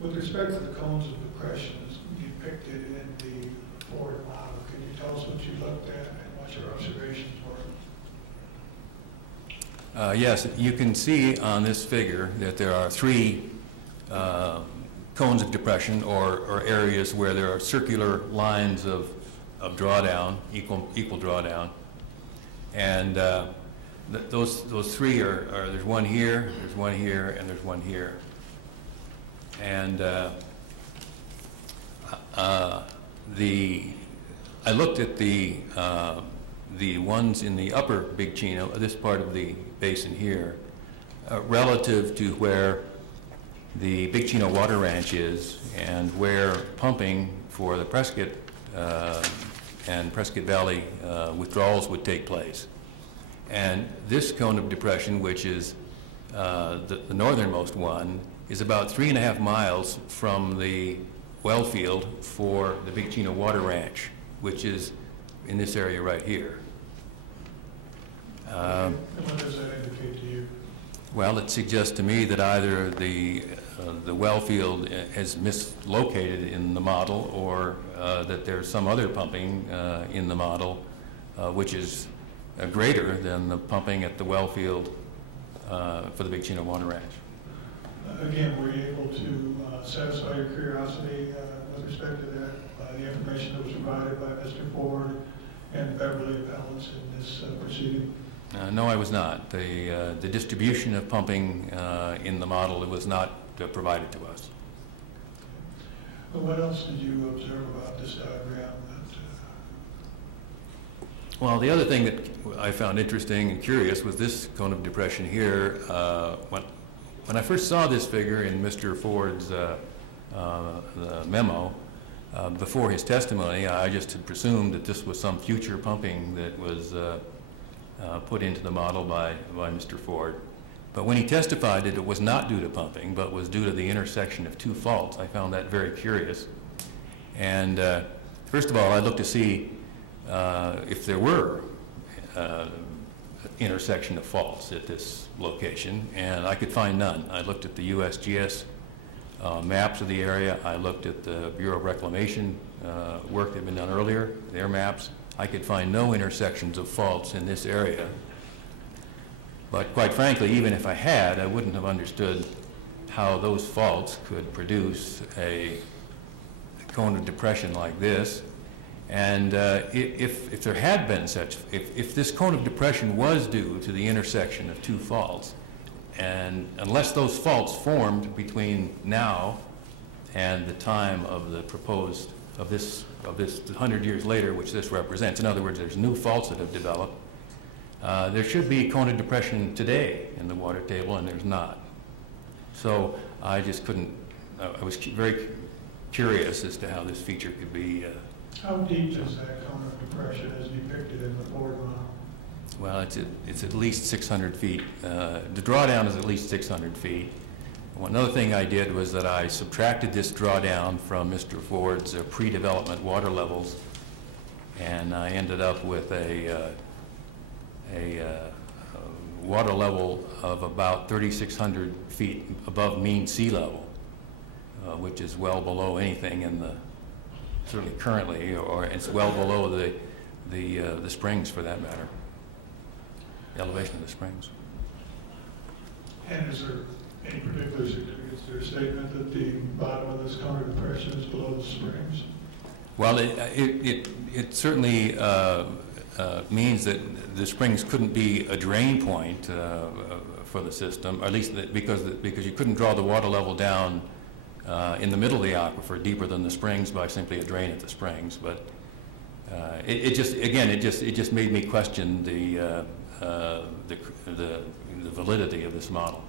With respect to the cones of depression as depicted in the Ford model, can you tell us what you looked at and what your observations were? Yes, you can see on this figure that there are three cones of depression, or areas where there are circular lines of drawdown, equal drawdown. And those three are, there's one here, there's one here, and there's one here. And I looked at the ones in the upper Big Chino, this part of the basin here, relative to where the Big Chino Water Ranch is and where pumping for the Prescott and Prescott Valley withdrawals would take place. And this cone of depression, which is the northernmost one, is about 3.5 miles from the well field for the Big Chino Water Ranch, which is in this area right here. And what does that indicate to you? Well, it suggests to me that either the well field is mislocated in the model, or that there's some other pumping in the model which is greater than the pumping at the well field for the Big Chino Water Ranch. Again, were you able to satisfy your curiosity with respect to that by the information that was provided by Mr. Ford and Beverly appellants in this proceeding? No, I was not. The distribution of pumping in the model was not provided to us. But what else did you observe about this diagram? Well, the other thing that I found interesting and curious was this cone of depression here. When I first saw this figure in Mr. Ford's memo, before his testimony, I just had presumed that this was some future pumping that was put into the model by Mr. Ford. But when he testified that it was not due to pumping, but was due to the intersection of two faults, I found that very curious. And first of all, I looked to see if there were intersection of faults at this location, and I could find none. I looked at the USGS maps of the area. I looked at the Bureau of Reclamation work that had been done earlier, their maps. I could find no intersections of faults in this area. But quite frankly, even if I had, I wouldn't have understood how those faults could produce a cone of depression like this. And if there had been such, if this cone of depression was due to the intersection of two faults, and unless those faults formed between now and the time of the proposed, of this 100 years later, which this represents, in other words, there's new faults that have developed, there should be cone of depression today in the water table, and there's not. So I just couldn't, I was very curious as to how this feature could be. How deep is that cone of depression as depicted in the Ford model? Well, it's at least 600 feet. The drawdown is at least 600 feet. Another thing I did was that I subtracted this drawdown from Mr. Ford's pre-development water levels, and I ended up with a water level of about 3,600 feet above mean sea level, which is well below anything in the, certainly currently, or it's well below the springs for that matter, the elevation of the springs. And is there any particular significance? Is there a statement that the bottom of this cone of depression is below the springs? Well, it certainly means that the springs couldn't be a drain point for the system, or at least because you couldn't draw the water level down in the middle of the aquifer deeper than the springs by simply a drain at the springs. But it just made me question the validity of this model.